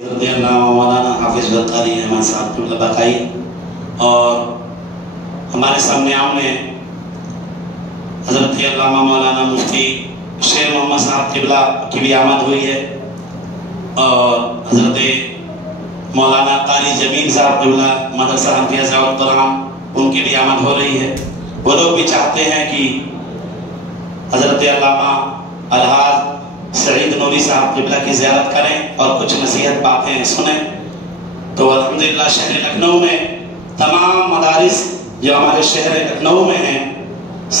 مولانا حافظ قاری احمد صاحب کی بقائی اور ہمارے سامنے آمنے حضرت علامہ مولانا مفتی شیر محمد صاحب قبلہ کی بھی آمد ہوئی ہے اور حضرت مولانا قاری جمیل صاحب قبلہ مدرسہ حنفیہ ضیاء القرآن ان کی بھی آمد ہو رہی ہے۔ وہ لوگ بھی چاہتے ہیں کہ حضرت علامہ الحاج سعید نوری صاحب قبلہ کی زیارت کریں اور کچھ نصیحت باتیں سنیں۔ تو الحمدللہ شہر لکھنؤ میں تمام مدارس جو ہمارے شہر لکھنؤ میں ہیں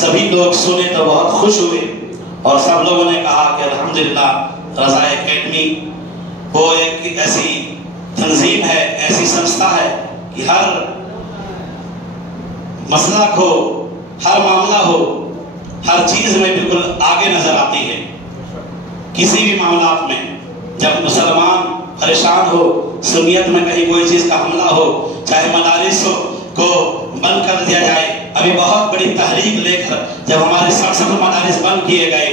سبھی لوگ سنے تو بہت خوش ہوئے اور سب لوگوں نے کہا کہ الحمدللہ رضا اکیڈمی وہ ایک ایسی تنظیم ہے، ایسی سنستھا ہے کہ ہر مسلک ہو، ہر معاملہ ہو، ہر چیز میں بالکل آگے نظر آتی ہے۔ کسی بھی معاملات میں جب مسلمان پریشان ہو، سنیت میں کہیں کوئی چیز کا حملہ ہو، چاہے مدارس کو بند کر دیا جائے، ابھی بہت بڑی تحریک لے کر جب ہمارے 67 مدارس بند کیے گئے،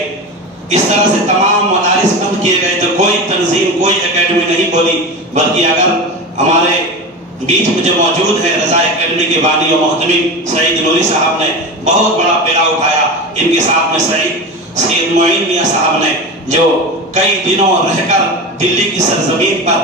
اس طرح سے تمام مدارس بند کیے گئے تو کوئی تنظیم، کوئی اکیڈمی نہیں بولی، بلکہ اگر ہمارے بیچ میں جو موجود ہے رضا اکیڈمی کے بانی و محتمم سعید نوری صاحب نے بہت بڑا پیرا اٹھایا۔ ان کے ساتھ میں سید معین میاں صاحب نے جو کئی دنوں رہ کر دلی کی سرزمین پر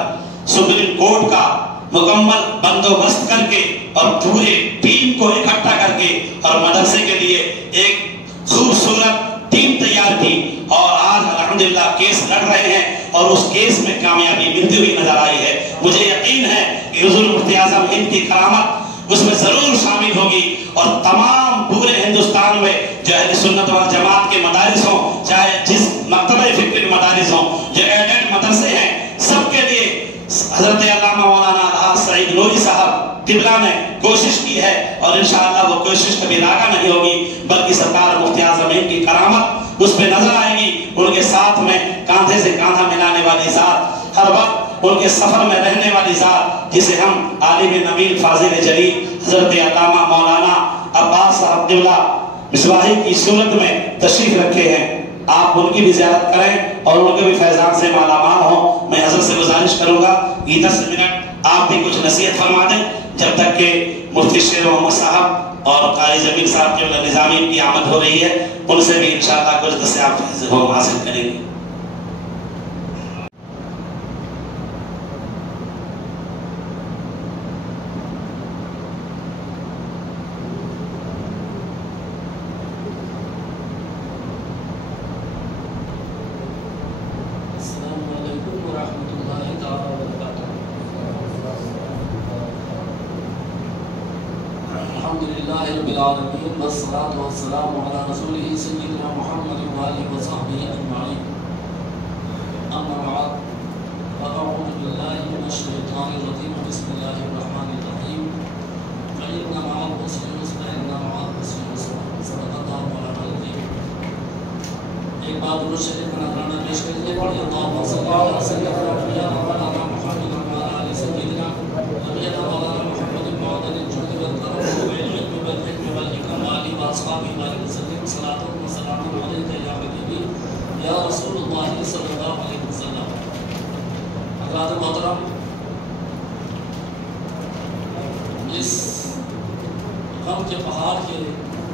سپریم کورٹ کا مکمل بندوبست کر کے اور پورے ٹیم کو اکٹھا کر کے اور مدرسے کے لیے ایک خوبصورت ٹیم تیار کی اور آج الحمدللہ کیس لڑ رہے ہیں اور اس کیس میں کامیابی ملتی ہوئی نظر آئی ہے۔ مجھے یقین ہے کہ حضور مفتی اعظم ہند کی کرامت اس میں ضرور شامل ہوگی اور تمام پورے ہندوستان میں جو اہل سنت والجماعت کے مدارس ہوں، چاہے جس مکتبہ فکر کے مدارس ہوں، جو ایڈڈ مدرسے ہیں، سب کے لیے حضرت علامہ مولانا الحاج سعید نوری صاحب قبلہ نے کوشش کی ہے اور انشاءاللہ وہ کوشش کبھی ناکام نہیں ہوگی، بلکہ سرکار مفتی اعظم ہند کی کرامت اس پہ نظر آئے گی۔ ان کے ساتھ میں کاندھے سے کاندھا ملانے والی ذات، ہر وقت ان کے سفر میں رہنے والی ذات، جسے ہم عالم نبیل فاضل جلیل حضرت علامہ مولانا عباس صاحب قبلہ مصباحی کی صورت میں تشریف رکھے ہیں، آپ ان کی بھی زیارت کریں اور ان کے بھی فیضان سے مالا مال ہوں۔ میں حضرت سے گزارش کروں گا کہ 10 منٹ آپ بھی کچھ نصیحت فرما دیں جب تک کہ مفتی شیر محمد صاحب اور قاری جمیل صاحب کے نظامی کی آمد ہو رہی ہے، ان سے بھی انشاءاللہ کچھ نصیحت حاصل کریں گے۔ الحمدللہ رب العالمین والصلاة والسلام علی رسولہ سیدنا محمد وآلہ وصحبہ اجمعین، اما بعد فاعوذ باللہ من الشیطان الرجیم، بسم اللہ الرحمن الرحیم، فإن مع العسر یسرا إن مع العسر یسرا، صدق اللہ مولانا العظیم۔ ایک بات درود شریف کا نذرانہ پیش کریے، اللہم صلی اللہ علیہ وسلم مولانا محمد وعلی آل سیدنا نبینا مولانا محمد معدن الجود والکرم والعلم والحکم والحکم علی واصحابہ علیہ وسلم، صلاۃ و سلام علیک یا حبیبی یا رسول اللہ صلی اللہ علیہ وسلم۔ حضرات محترم، اس غم کے پہاڑ کے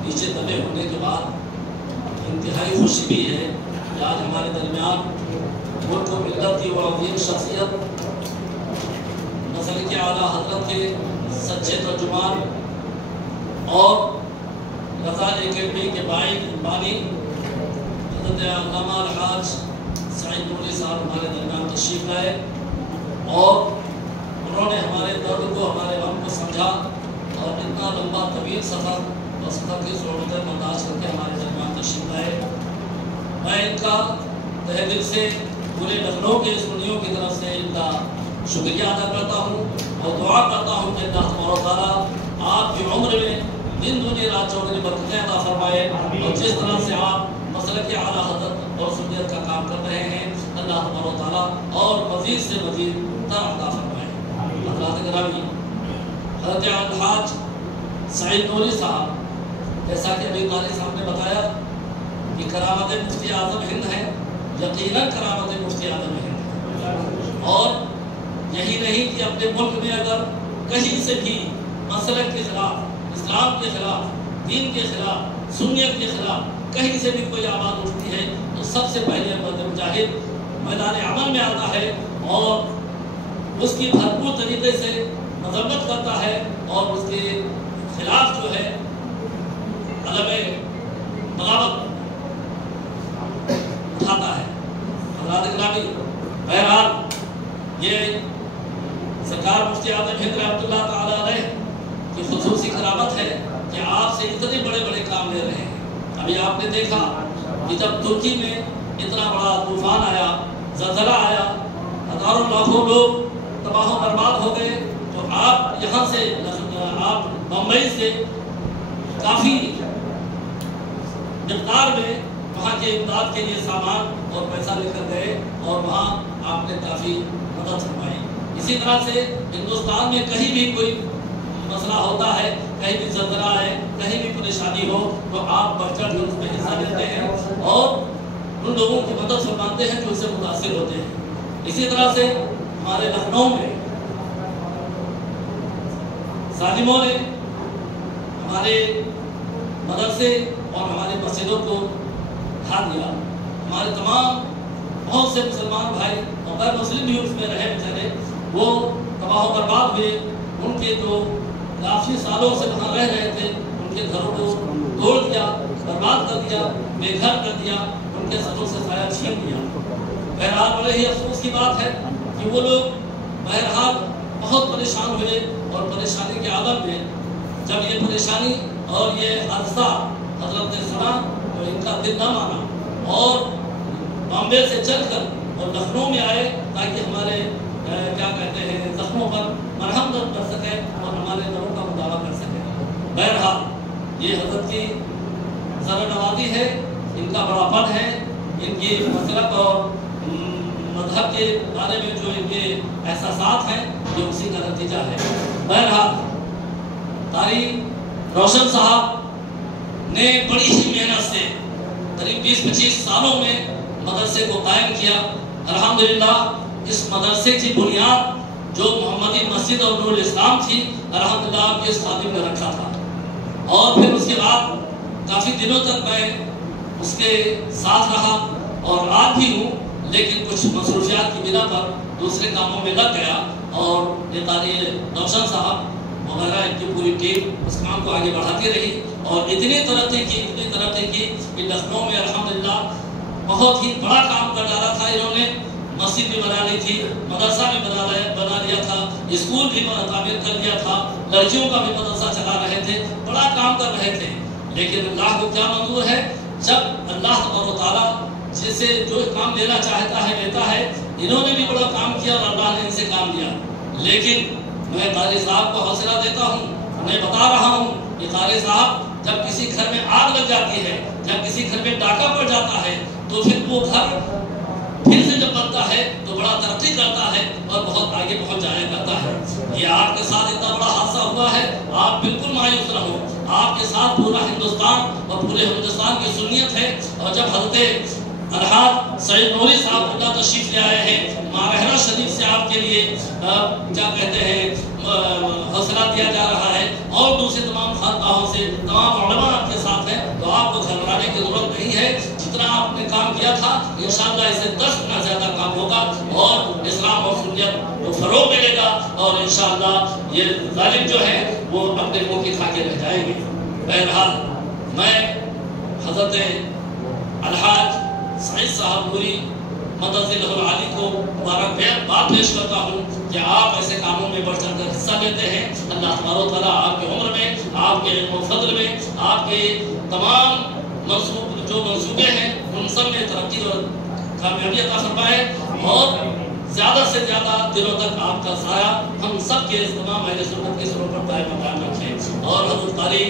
نیچے دبے ہونے کے بعد انتہائی خوشی بھی ہے کہ آج ہمارے درمیان ملک و ملت کی وہ عظیم شخصیت نسل کے اعلیٰ حضرت کے سچے ترجمان اور رضا اکیڈمی کے بانی حضرت علامہ الحاج سعید نوری صاحب ہمارے درمیان تشریف لائے اور انہوں نے ہمارے درد کو، ہمارے غم کو سمجھا اور اتنا لمبا طویل سفر اور سفر کی ضرورتیں برداشت کر کے ہمارے درمیان تشریف لائے۔ میں ان کا تہ دل سے پورے لکھنؤ کے سنیوں کی طرف سے ان کا شکریہ ادا کرتا ہوں اور دعا کرتا ہوں کہ اللہ تبارک و تعالیٰ آپ کی عمر میں دن دنیا رات چوگنی برکتیں عطا فرمائے اور جس طرح سے آپ مسلک اعلیٰ حضرت اور سنیت کا کام کر رہے ہیں، اللہ تبارک و تعالیٰ اور مزید سے مزید تر عطا فرمائے۔ حضرات گرامی، حضرت الحاج سعید نوری صاحب، جیسا کہ ابھی قاری صاحب نے بتایا کہ کرامت مفتی اعظم ہند ہے، یقیناً کرامت مفتی اعظم ہند ہے اور یہی نہیں کہ اپنے ملک میں اگر کہیں سے بھی مسلک کے خلاف، اسلام کے خلاف، دین کے خلاف، سنیت کے خلاف کہیں سے بھی کوئی آواز اٹھتی ہے تو سب سے پہلے مجاہد میدان عمل میں آتا ہے اور اس کی بھرپور طریقے سے مذمت کرتا ہے اور اس کے خلاف جو ہے علم بغاوت اٹھاتا ہے۔ حضرات گرامی، بہرحال یہ سرکار مفتی اعظم ہند رحمۃ اللہ تعالی علیہ کی خصوصی کرامت ہے کہ آپ سے اتنے بڑے بڑے کام لے رہے ہیں۔ ابھی آپ نے دیکھا کہ جب ترکی میں اتنا بڑا طوفان آیا، زلزلہ آیا، ہزاروں لاکھوں لوگ تباہ و برباد ہو گئے، تو آپ یہاں سے آپ بمبئی سے کافی مقدار میں وہاں کے امداد کے لیے سامان اور پیسہ لے کر گئے اور وہاں آپ نے کافی مدد فرمائی۔ اسی طرح سے ہندوستان میں کہیں بھی کوئی مسئلہ ہوتا ہے، کہیں بھی زلزلہ ہے، کہیں بھی پریشانی ہو تو آپ بڑھ چڑھ کر اس میں حصہ لیتے ہیں اور ان لوگوں کی مدد فرماتے ہیں جو اس سے متاثر ہوتے ہیں۔ اسی طرح سے ہمارے لکھنؤ میں ظالموں نے ہمارے مدرسے اور ہماری مسجدوں کو ڈھا دیا۔ ہمارے تمام بہت سے مسلمان بھائی اور غیر مسلم بھی اس میں رہے بیچارے، وہ تباہ و برباد ہوئے۔ ان کے جو کافی سالوں سے وہاں رہ رہے تھے ان کے گھروں کو توڑ دیا، برباد کر دیا، بے گھر کر دیا، ان کے سروں سے سایہ چھین دیا۔ بہرحال بڑے ہی افسوس کی بات ہے کہ وہ لوگ بہرحال بہت پریشان ہوئے اور پریشانی کے عالم میں جب یہ پریشانی اور یہ حادثہ حضرت نے سنا تو ان کا دل نہ مانا اور بامبے سے چل کر اور لکھنؤ میں آئے تاکہ ہمارے کیا کہتے ہیں زخموں پر مرہم کر سکے اور ہمارے دلوں کا مداوا کر سکے۔ بہرحال یہ حضرت کی زر نوازی ہے، ان کا بڑا پن ہے، ان کی مسلک اور مذہب کے بارے میں جو ان کے احساسات ہیں یہ اسی کا نتیجہ ہے۔ بہرحال قاری روشن صاحب نے بڑی ہی محنت سے قریب 20-25 سالوں میں مدرسے کو قائم کیا۔ الحمدللہ اس مدرسے کی بنیاد جو محمدی مسجد اور نور اسلام تھی الحمدللہ آپ کے اس خادم نے رکھا تھا، اور پھر اس کے بعد کافی دنوں تک میں اس کے ساتھ رہا اور آج بھی ہوں، لیکن کچھ مصروفیات کی بنا پر دوسرے کاموں میں لگ گیا اور یہ قاری روشن صاحب وغیرہ ان کی پوری ٹیم اس کام کو آگے بڑھاتی رہی اور اتنی ترقی کی کہ لکھنؤ میں الحمدللہ بہت ہی بڑا کام کر ڈالا تھا۔ انہوں نے مسجد بھی بنا لی تھی، مدرسہ بھی بنا لیا تھا، اسکول بھی تعمیر کر لیا تھا، لڑکیوں کا بھی مدرسہ چلا رہے تھے، بڑا کام کر رہے تھے۔ لیکن اللہ کو کیا منظور ہے، جب اللہ تبارک و تعالیٰ جسے جو کام لینا چاہتا ہے لیتا ہے۔ انہوں نے بھی بڑا کام کیا اور اللہ نے ان سے کام لیا، لیکن میں قاری صاحب کو حوصلہ دیتا ہوں، انہیں بتا رہا ہوں کہ قاری صاحب جب کسی گھر میں آگ لگ جاتی ہے، جب کسی گھر میں ڈاکہ پڑ جاتا ہے تو پھر وہ گھر پھر سے جب بنتا ہے تو بڑا ترقی کرتا ہے اور بہت آگے پہنچ جایا کرتا ہے۔ یہ آپ کے ساتھ اتنا بڑا حادثہ ہوا ہے، آپ بالکل مایوس نہ ہو، آپ کے ساتھ پورا ہندوستان اور پورے ہندوستان کی سنیت ہے۔ اور جب حضرت الحاج سعید نوری صاحب اللہ تشریف لے آئے ہیں، ماہرہ شریف سے آپ کے لیے کیا کہتے ہیں حوصلہ دیا جا رہا ہے اور دوسرے تمام خانقاہوں سے تمام علماء آپ کے ساتھ ہیں، تو آپ کو گھبرانے کی ضرورت نہیں ہے۔ جتنا آپ نے کام کیا تھا انشاءاللہ اسے 10 گنا زیادہ کام ہوگا اور اسلام اور سنیت کو فروغ ملے گا اور انشاءاللہ یہ ظالم جو ہے وہ اپنے منہ کی کھا کے رہ جائیں گے۔ بہرحال میں حضرت الحاج سعید صاحب نوری مدد العالی کو مبارکباد پیش کرتا ہوں کہ آپ ایسے کاموں میں بڑھ چڑھ کر حصہ لیتے ہیں۔ اللہ تبارک و تعالیٰ آپ کی عمر میں، آپ کے علم و فضل میں، آپ کے تمام جو منصوبے ہیں ان سب میں ترقی اور کامیابی عطا فرمائے اور زیادہ سے زیادہ دنوں تک آپ کا سایہ ہم سب کے تمام اہل سنت کے سروں پر دائم مقام رکھے۔ اور حضرت قاری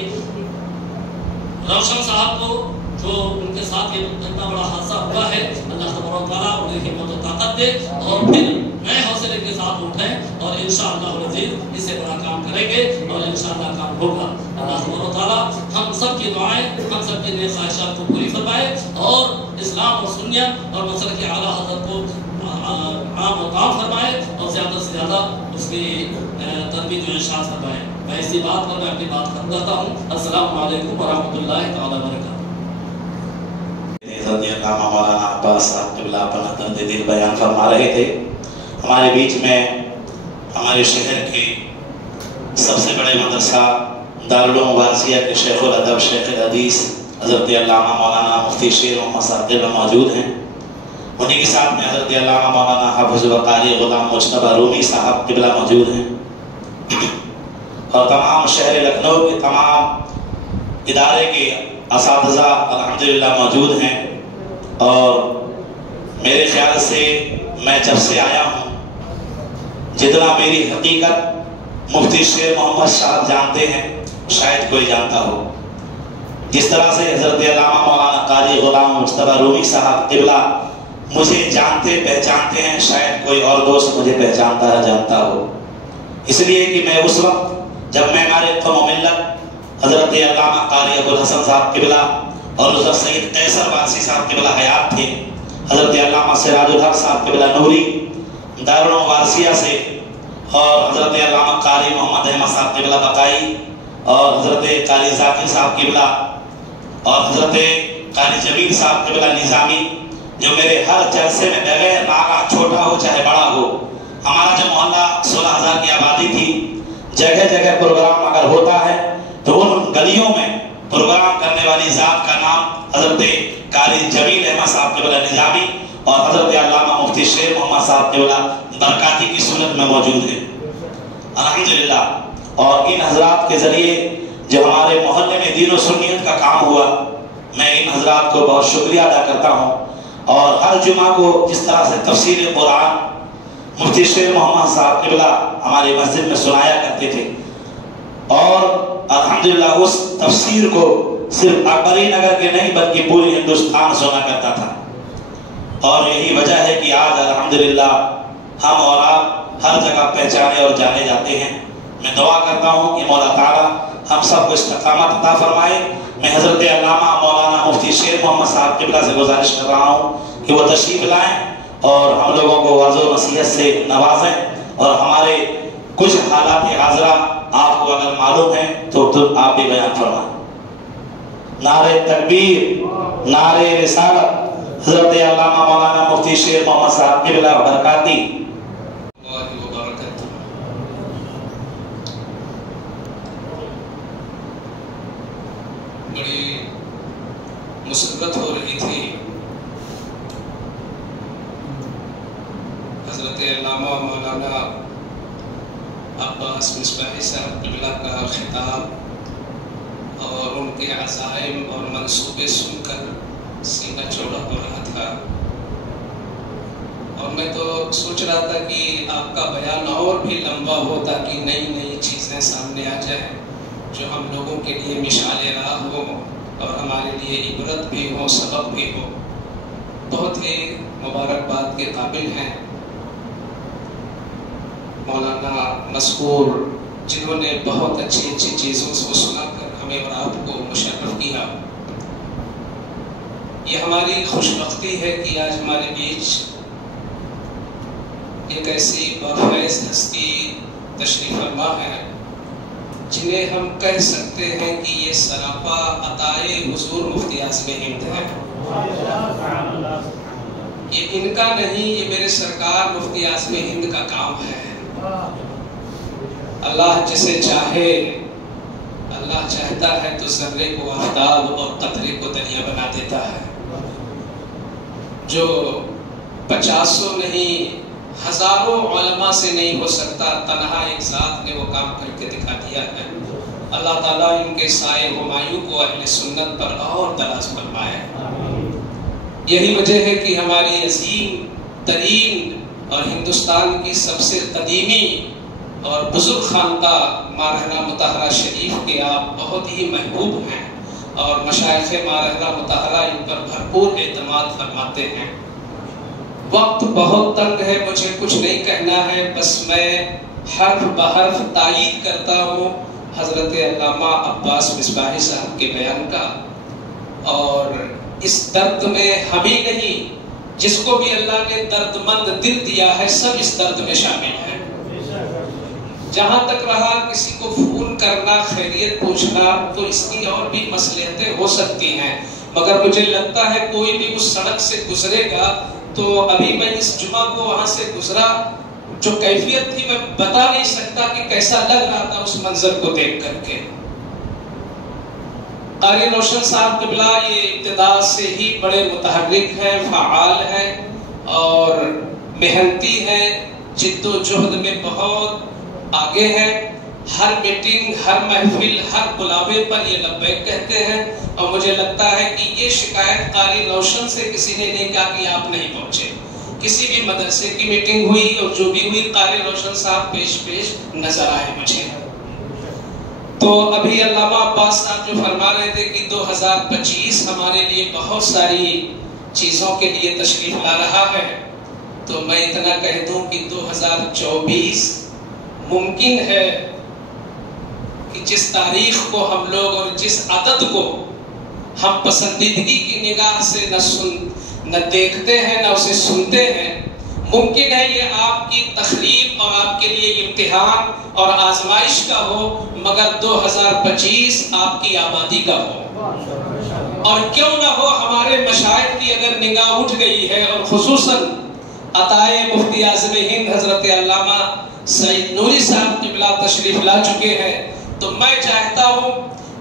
روشن صاحب کو جو ان کے ساتھ یہ اتنا بڑا حادثہ ہوا ہے، اللہ تبارک و تعالیٰ انہیں ہمت و طاقت دے اور پھر نئے حوصلے کے ساتھ اٹھیں اور انشاءاللہ العزیز اس سے بڑا کام کریں گے اور انشاءاللہ کام ہوگا۔ اللہ تبارک و تعالیٰ ہم سب کی دعائیں، ہم سب کی نیک خواہشات کو پوری فرمائے اور اسلام اور سنیت اور مسلک اعلیٰ حضرت کو عام و عام فرمائے اور زیادہ سے زیادہ اس کی تربیت جو ارشاد فرمائیں. میں اسی بات پر میں اپنی بات ختم کرتا ہوں. السلام علیکم ورحمۃ اللہ تعالیٰ وبرکاتہ. مولانا عباس صاحب قبلہ اپنا درد دل بیان فرما رہے تھے. ہمارے بیچ میں ہمارے شہر کے سب سے بڑے مدرسہ دارالعلوم وارثیہ کے شیخ الادب شیخ الحدیث حضرت علامہ مولانا مفتی شیر محمد صاحب قبلہ موجود ہیں. انہیں کے ساتھ میں حضرت علامہ مولانا حافظ و قاری غلام مجتبی رومی صاحب قبلہ موجود ہیں، اور تمام شہر لکھنؤ کے تمام ادارے کے اساتذہ الحمدللہ موجود ہیں. اور میرے خیال سے میں جب سے آیا ہوں جتنا میری حقیقت مفتی شیر محمد صاحب جانتے ہیں شاید کوئی جانتا ہو. جس طرح سے حضرت علامہ مولانا قاری غلام مجتبی رومی صاحب قبلہ مجھے جانتے پہچانتے ہیں شاید کوئی اور دوست مجھے پہچانتا ہے جانتا ہو. اس لیے کہ میں اس وقت جب میں ہمارے قوم و ملت حضرت علامہ قاری ابوالحسن صاحب قبلہ اور حضرت سید قیصر وارثی صاحب قبلہ حیات تھے، حضرت علامہ سراج الحق صاحب قبلہ نوری دارالعلوم وارثیہ سے، اور حضرت علامہ قاری محمد احمد صاحب قبلہ بقائی، اور حضرت قاری ذاکر صاحب قبلہ، اور حضرت قاری جمیل صاحب قبلہ نظامی، جو میرے ہر جلسے میں بغیر ناگا چھوٹا ہو چاہے بڑا ہو. ہمارا جو محلہ 16,000 کی آبادی تھی، جگہ جگہ پروگرام اگر ہوتا ہے تو ان گلیوں میں پروگرام کرنے والی ذات کا نام حضرت قاری جمیل احمد صاحب قبلہ نظامی اور حضرت علامہ مفتی شیر محمد صاحب قبلہ برکاتی کی صورت میں موجود ہے الحمدللہ. اور ان حضرات کے ذریعے جو ہمارے محلے میں دین و سنیت کا کام ہوا، میں ان حضرات کو بہت شکریہ ادا کرتا ہوں. اور ہر جمعہ کو جس طرح سے تفسیر قرآن مفتی شیر محمد صاحب قبلہ ہماری مسجد میں سنایا کرتے تھے، اور الحمدللہ اس تفسیر کو صرف اکبری نگر کے نہیں بلکہ پوری ہندوستان سنا کرتا تھا. اور یہی وجہ ہے کہ آج الحمدللہ ہم اور آپ ہر جگہ پہچانے اور جانے جاتے ہیں. میں دعا کرتا ہوں کہ مولا تعالیٰ ہم سب کو استقامت عطا فرمائے. میں حضرت علامہ مولانا مفتی شیر محمد صاحب قبلہ سے گزارش کر رہا ہوں کہ وہ تشریف لائیں اور ہم لوگوں کو واضح و نصیحت سے نوازیں، اور ہمارے کچھ حالات حاضرہ آپ کو اگر معلوم ہے تو آپ بھی بیان فرمائیں. نعرہ تکبیر، نعرہ رسالت، حضرت علامہ مولانا مفتی شیر محمد صاحب قبلہ برکاتی. بڑی مسرت ہو رہی تھی حضرت علامہ مولانا عباس مصباحی صاحب قبلہ کا خطاب اور ان کے عزائم اور منصوبے سن کر سینہ چوڑا ہو رہا تھا. اور میں تو سوچ رہا تھا کہ آپ کا بیان اور بھی لمبا ہو تاکہ نئی نئی چیزیں سامنے آ جائیں جو ہم لوگوں کے لیے مشعل راہ ہو اور ہمارے لیے عبرت بھی ہو، سبب بھی ہو. بہت ہی مبارکباد کے قابل ہیں مولانا مذکور، جنہوں نے بہت اچھی اچھی چیزوں کو سنا کر ہمیں اور آپ کو مشرف کیا. یہ ہماری خوش بختی ہے کہ آج ہمارے بیچ ایک ایسی بافیض ہستی تشریف فرما ہے جنہیں ہم کہہ سکتے ہیں کہ یہ سراپا عطائے حضور مفتی اعظم ہند ہے. یہ ان کا نہیں، یہ میرے سرکار مفتی اعظم ہند کا کام ہے. اللہ جسے چاہے، اللہ چاہتا ہے تو ذرے کو آفتاب اور قطرے کو دریا بنا دیتا ہے. جو 50 نہیں ہزاروں علماء سے نہیں ہو سکتا، تنہا ایک ذات نے وہ کام کر کے دکھا دیا ہے. اللہ تعالیٰ ان کے سائے ہمایوں کو اہل سنت پر اور دراز فرمائے. یہی وجہ ہے کہ ہماری عظیم ترین اور ہندوستان کی سب سے قدیمی اور بزرگ خانقاہ مارحنہ مطہرہ شریف کے آپ بہت ہی محبوب ہیں، اور مشائخ مارحنہ مطہرہ ان پر بھرپور اعتماد فرماتے ہیں. وقت بہت تنگ ہے، مجھے کچھ نہیں کہنا ہے، بس میں حرف بحرف تائید کرتا ہوں حضرت علامہ عباس مصباحی صاحب کے بیان کا. اور اس درد میں ہم ہی نہیں، جس کو بھی اللہ نے درد مند دل دیا ہے، سب اس درد میں شامل ہیں. جہاں تک رہا کسی کو فون کرنا، خیریت پوچھنا، تو اس کی اور بھی مصلحتیں ہو سکتی ہیں، مگر مجھے لگتا ہے کوئی بھی اس سڑک سے گزرے گا تو ابھی میں اس جمعہ کو وہاں سے گزرا، جو کیفیت تھی میں بتا نہیں سکتا کہ کیسا لگ رہا تھا اس منظر کو دیکھ کر کے۔ قاری روشن صاحب قبلہ یہ ابتدا سے ہی بڑے متحرک ہیں، فعال ہیں اور محنتی ہیں، جد و جہد میں بہت آگے ہیں، ہر میٹنگ، ہر محفل، ہر بلاوے پر یہ لبیک کہتے ہیں، اور مجھے لگتا ہے کہ یہ شکایت قاری روشن سے کسی نے نہیں کہا کہ آپ نہیں پہنچے۔ کسی بھی مدرسے کی میٹنگ ہوئی اور جو بھی ہوئی، قاری روشن صاحب پیش نظر آئے مجھے۔ تو ابھی علامہ عباس صاحب جو فرما رہے تھے کہ 2025 ہمارے لیے بہت ساری چیزوں کے لیے تشریف لا رہا ہے، تو میں اتنا کہہ دوں کہ 2024 ممکن ہے کہ جس تاریخ کو ہم لوگ اور جس عدد کو ہم پسندیدگی کی نگاہ سے نہ دیکھتے ہیں نہ اسے سنتے ہیں، ممکن ہے یہ آپ کی تخریب اور آپ کے لیے امتحان اور آزمائش کا ہو، مگر 2025 آپ کی آبادی کا ہو۔ اور کیوں نہ ہو، ہمارے مشائخ کی اگر نگاہ اٹھ گئی ہے، اور خصوصاً عطائے مفتی اعظم ہند حضرت علامہ سعید نوری صاحب قبلہ تشریف لا چکے ہیں، تو میں چاہتا ہوں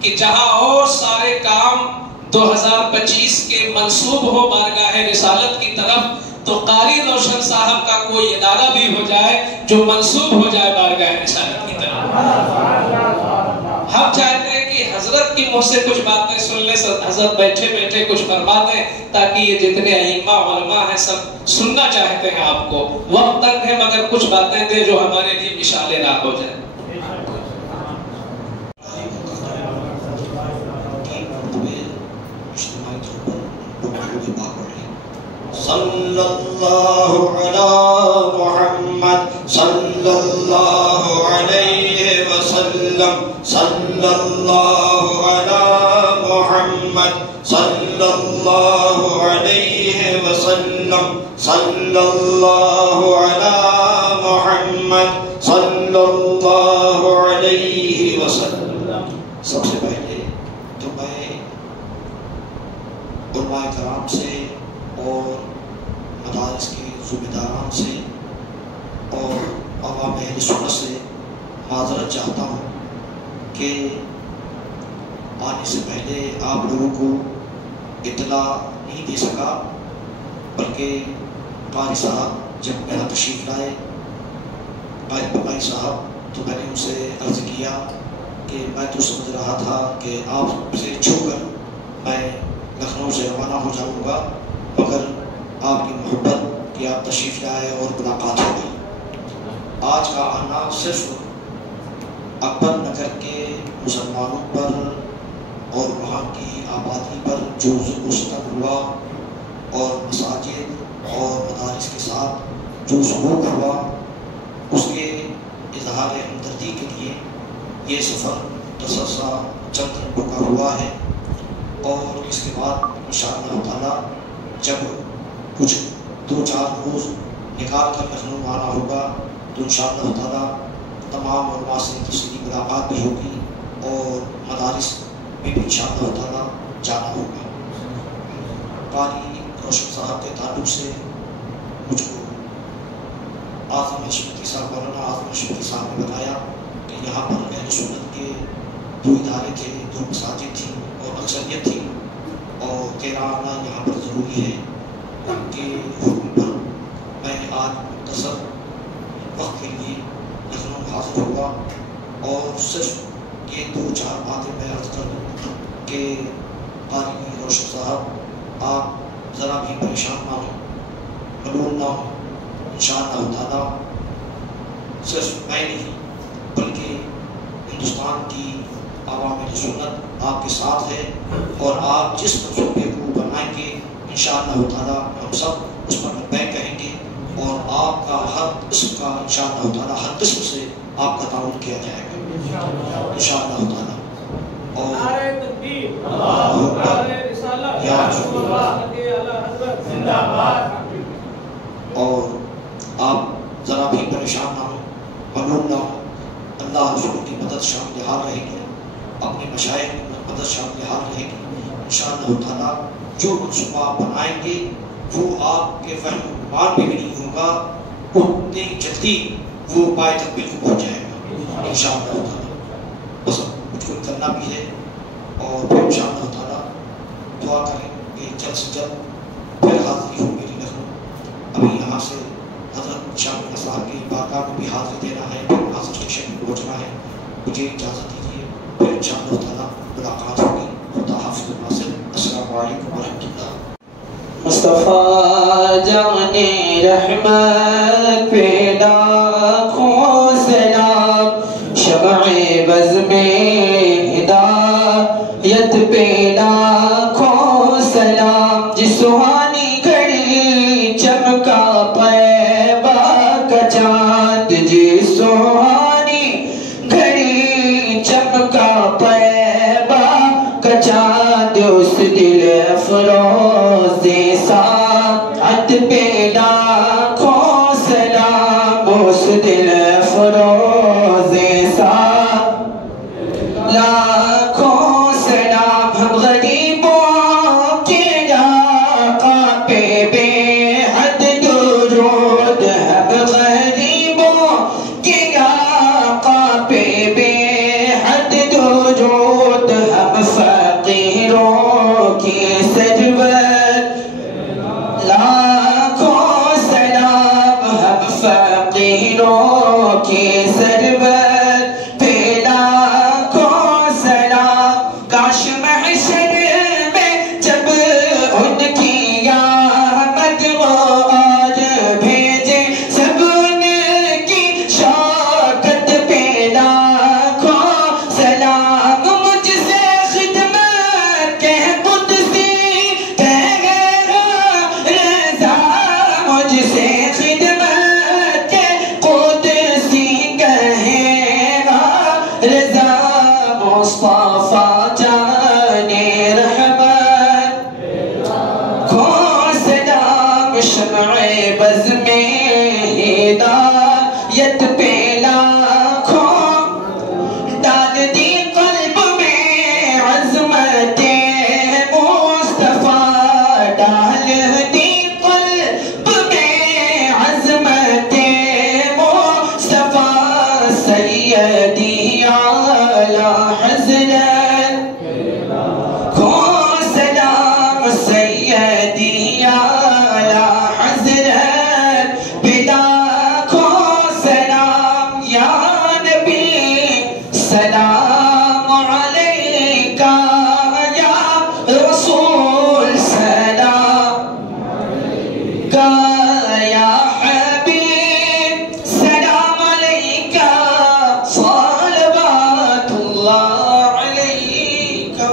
کہ جہاں اور سارے کام 2025 کے منسوب ہو بارگاہ رسالت کی طرف، تو قاری روشن صاحب کا کوئی ادارہ بھی ہو جائے جو منسوب ہو جائے بارگاہ رسالت کی طرف۔ ہم چاہتے ہیں کہ حضرت کی منہ سے کچھ باتیں سن لیں، حضرت بیٹھے بیٹھے کچھ فرما دیں، تاکہ یہ جتنے ائمہ علماء ہیں سب سننا چاہتے ہیں آپ کو۔ وقت تک ہے مگر کچھ باتیں دیں جو ہمارے لیے مشعل راہ ہو جائے۔ صلی اللہ علی محمد صلی اللہ علیہ وسلم، صلی اللہ علی محمد صلی اللہ علیہ وسلم، صلی اللہ علی محمد صلی اللہ علیہ وسلم۔ سب سے پہلے تو میں علماء کرام سے اور مدارس کے ذمہ داران سے اور عوام اہل سنت سے معذرت چاہتا ہوں کہ آنے سے پہلے آپ لوگوں کو اطلاع نہیں دے سکا، بلکہ قاری صاحب جب میرا تشریف لائے، قاری صاحب، تو میں نے ان سے عرض کیا کہ میں تو سمجھ رہا تھا کہ آپ سے چھو کر میں لکھنؤ سے روانہ ہو جاؤں گا، مگر آپ کی محبت کہ آپ تشریف لائے اور ملاقات ہو گئی۔ آج کا آنا صرف اکبر نگر کے مسلمانوں پر اور وہاں کی آبادی پر جو ظلم و ستم ہوا اور مساجد اور مدارس کے ساتھ جو سلوک ہوا، اس کے اظہار ہمدردی کے لیے یہ سفر تسلسل چند گھنٹوں کا ہوا ہے، اور اس کے بعد انشاءاللہ تعالیٰ جب کچھ 2-4 روز نکال کر لکھنؤ آنا ہوگا تو انشاءاللہ تعالیٰ تمام علماء سے تفصیلی ملاقات بھی ہوگی اور مدارس میں بھی انشاءاللہ تعالیٰ جانا ہوگا۔ قاری روشن صاحب کے تعلق سے مجھ کو اعظم حشمتی صاحب، مولانا اعظم حشمتی صاحب نے بتایا کہ یہاں پر اہل سنت کے 2 ادارے تھے، 2 مساجد تھیں اور اکثریت تھی، اور 13 آنا یہاں پر ضروری ہے۔ ان کے حکم پر میں آج مختصر وقت کے لیے لکھنؤ حاضر ہوا، اور صرف یہ 2-4 باتیں میں عرض کر دوں کہ قاری روشن صاحب آپ ذرا بھی پریشان نہ ہوں، ملول نہ ہوں، انشاءاللہ تعالیٰ صرف میں نہیں بلکہ ہندوستان کی عوام سنت آپ کے ساتھ ہے، اور آپ جس منصوبے کو بنائیں گے انشاءاللہ تعالیٰ ہم سب اس پر لبیک کہیں گے، اور آپ کا ہر قسم کا انشاءاللہ تعالیٰ ہر قسم سے آپ کا تعاون کیا جائے گا انشاءاللہ تعالیٰ۔ اور اور آپ ذرا بھی پریشان نہ ہوں، ملول نہ ہوں، اللہ رسول کی مدد شامل حال رہے گی، اپنے مشائخ کی مدد شامل حال رہے گی انشاءاللہ تعالیٰ۔ جو منصوبہ آپ بنائیں گے وہ آپ کے فہم و گمان بھی نہیں ہوگا، اتنی جلدی وہ پائے تک بالکل پہنچ جائے گا انشاءاللہ تعالیٰ۔ بس مجھ کو کرنا بھی ہے اور پھر انشاءاللہ تعالیٰ دعا کریں کہ جلد سے جلد پھر حاضری ہو میری لکھنؤ۔ ابھی یہاں سے حضرت شاہ صاحب کی بارگاہ میں بھی حاضری دینا ہے، پھر حاضر اسٹیشن میں پہنچنا ہے۔ مجھے اجازت دیجیے، پھر انشاءاللہ تعالیٰ ملاقات ہوگی۔ خدا حافظ ناصر، السلام علیکم ورحمۃ اللہ۔ مصطفیٰ جان رحمت پہ لاکھوں سلام، شمع بز میں ہدایت پہ لاکھوں سلام، جس سہانی گھڑی چمکا طیبہ کا چاند، جس سہانی گھڑی چمکا طیبہ کا چاند، اس دل افروز ساعت پہ لاکھوں سلام، اس دل افروز ساعت لاکھوں سلام۔ ہم غریبوں کے آقا پہ بے حد درود، ہم غریبوں کے آقا پہ بے حد درود، ہم فقیروں کی سرورت لاکھوں سلام، ہم فقیروں کی سرورت پہ لاکھوں سلام۔ کاش محشر میں جب ان کی آمد وہ آج بھیجے، سب ان کی شوکت پہ لاکھوں سلام۔ مجھ سے خدمت کے قدسی کہے گا رضا، مجھ سے خدمت کے قدسی کہے گا رضا، مصطفیٰ جان رحمت کو سلام، شمع بز میں ہدایت پہ لاکھوں ڈال دی قلب میں عظمت مصطفیٰ، ڈال دی قلب میں عظمت مصطفیٰ، سیدی اعلیٰ حضرت کو سلام، سیدی اعلیٰ حضرت بلا کو سلام، یا نبی سلام علیکہ، یا رسول سلام علیکہ، یا حبیب سلام علیکہ، صلوات اللہ علیکہ۔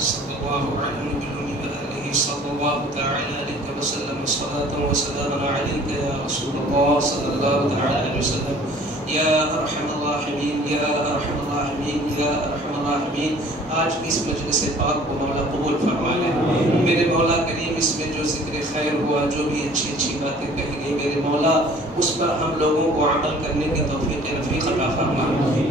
صلی اللہ علیہ صلی اللہ تعالی علیہ وسلم، صلاۃ و سلام علیک یا رسول اللہ صلی اللہ تعالی علیہ وسلم، یا ارحم الراحمین، یا ارحم الراحمین، یا ارحم الراحمین۔ آج کی اس مجلس پاک کو مولا قبول فرما لے میرے مولا کریم، اس میں جو ذکر خیر ہوا، جو بھی اچھی اچھی باتیں کہی گئی میرے مولا، اس پر ہم لوگوں کو عمل کرنے کی توفیق رفیق عطا فرما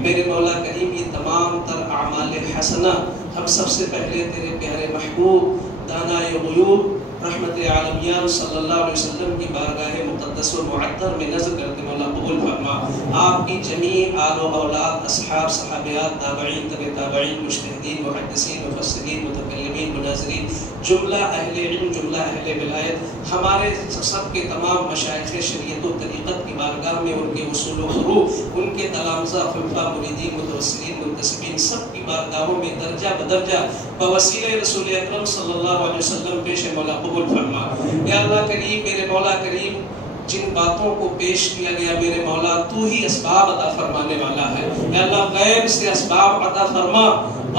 میرے مولا کریم۔ یہ تمام تر اعمال حسنہ ہم سب سے پہلے تیرے پیارے محبوب دانائے غیوب رحمت عالمیان صلی اللہ علیہ وسلم کی بارگاہ مقدس و معطر میں نظر کرتے مولا قبول فرما۔ آپ کی جمیع آل و اولاد، اصحاب، صحابیات، تابعین، تبع تابعین، مجتہدین، محدثین، مفسرین، متکلمین، مناظرین، جملہ اہل علم، جملہ اہل ولایت، ہمارے سب کے تمام مشائخ شریعت و طریقت کی بارگاہ میں ان کے اصول و فروع، ان کے تلامذہ، خلفاء، مریدین، متوسلین، منتسبین، سب کی بارگاہوں میں درجہ بدرجہ بوسیلہ رسول اکرم صلی اللہ علیہ وسلم پیش مولا قبول فرما۔ یا اللہ کریم، میرے مولا کریم، جن باتوں کو پیش کیا گیا میرے مولا تو ہی اسباب عطا فرمانے والا ہے. یا اللہ غیب سے اسباب عطا فرما،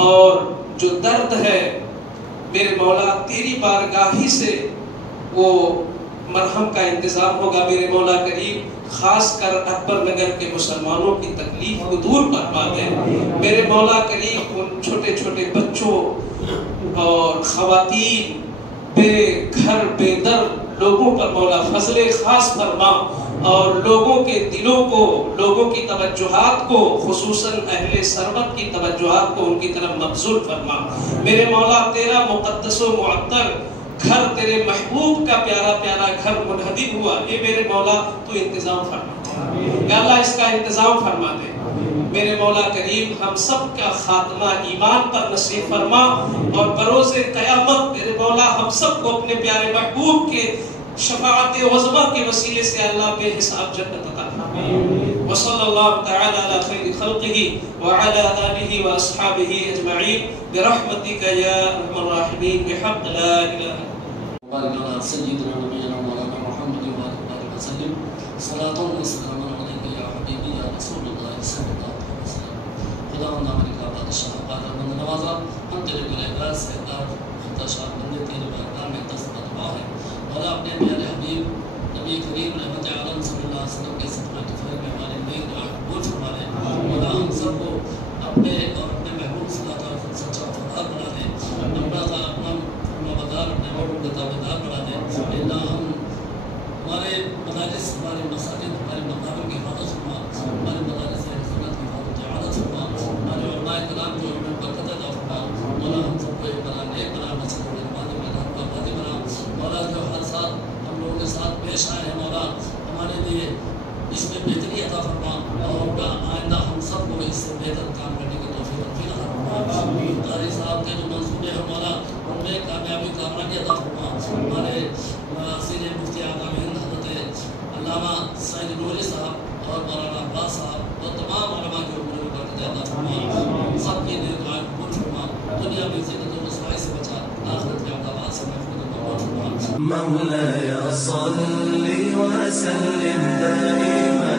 اور جو درد ہے میرے مولا تیری بارگاہی سے وہ مرہم کا انتظام ہوگا میرے مولا کریم. خاص کر اکبر نگر کے مسلمانوں کی تکلیف کو دور فرما دے میرے مولا کریم. ان چھوٹے چھوٹے بچوں اور خواتین، بے گھر بے در لوگوں پر مولا فضل خاص فرما، اور لوگوں کے دلوں کو، لوگوں کی توجہات کو، خصوصاً اہل سربت کی توجہات کو ان کی طرف مبذول فرما میرے مولا. تیرا مقدس و معطر گھر، تیرے محبوب کا پیارا پیارا گھر منہدم ہوا، یہ میرے مولا تو انتظام فرما دے. یا اللہ اس کا انتظام فرما دے میرے مولا کریم. ہم سب کا خاتمہ ایمان پر نصیب فرما، اور بروز قیامت میرے مولا ہم سب کو اپنے پیارے محبوب کے شفاعت عظمہ کے وسیلے سے اللہ بے حساب جنت عطا فرما. وصلی اللہ تعالی علی خیر خلقہ وعلی آلہ واصحابہ اجمعین برحمتک یا ارحم الراحمین بحق لا الہ بارک علی سیدنا نبینا مولانا محمد وعلى وسلم. صلاۃ و سلام علیک یا حبیبی یا رسول اللہ صلی اللہ علیہ وسلم. خداوند امریکہ بادشاہ قادر بند نوازا، ہم تیرے گلہگار سردار خدا شاہ بندے تیرے بارگاہ میں دست دعا ہے. مولا اپنے پیارے حبیب نبی کریم رحمت عالم صلی اللہ علیہ وسلم کے صدقہ طفیل میں ہماری نیک دعا قبول فرما لے. مولا ہم سب کو اپنے اور اپنے محبوب صلی اللہ علیہ وسلم سچا وفادار بنا دے. اپنا فرمانبردار، اپنے محبوب کا تابعدار بنا دے. اللہ ہم ہمارے مدارس، ہمارے مساجد، ہمارے مقابر کی حفاظت فرما، ہمارے مدارس سنت کی حفاظت اعادت فرما، ہمارے علماء کرام جو ہمیں برکت عطا فرما. مولا ہم سب کو ایک بنا، نیک بنا، مسجد و نماز میں ہم کو آبادی بنا. مولا جو حادثات ہم لوگوں کے ساتھ پیش آئے ہیں مولا ہمارے لیے اس میں بہتری عطا فرما، اور آئندہ ہم سب کو اس سے بہتر کام کرنے کی توفیق عطا فرما. قاری صاحب کے جو منصوبے ہیں مولا ان میں کامیابی کامرانی عطا فرما. ہمارے سینئر مفتی اعظم ہند حضرت علامہ سید نوری صاحب اور مولانا عباس صاحب اور تمام علماء کے عمر میں برکت عطا فرما. سب کی نیک دعائیں قبول فرما. دنیا میں زینت و رسوائی سے بچا، آخرت کے عذابات سے محفوظ فرما. مولاي صل وسلم دائما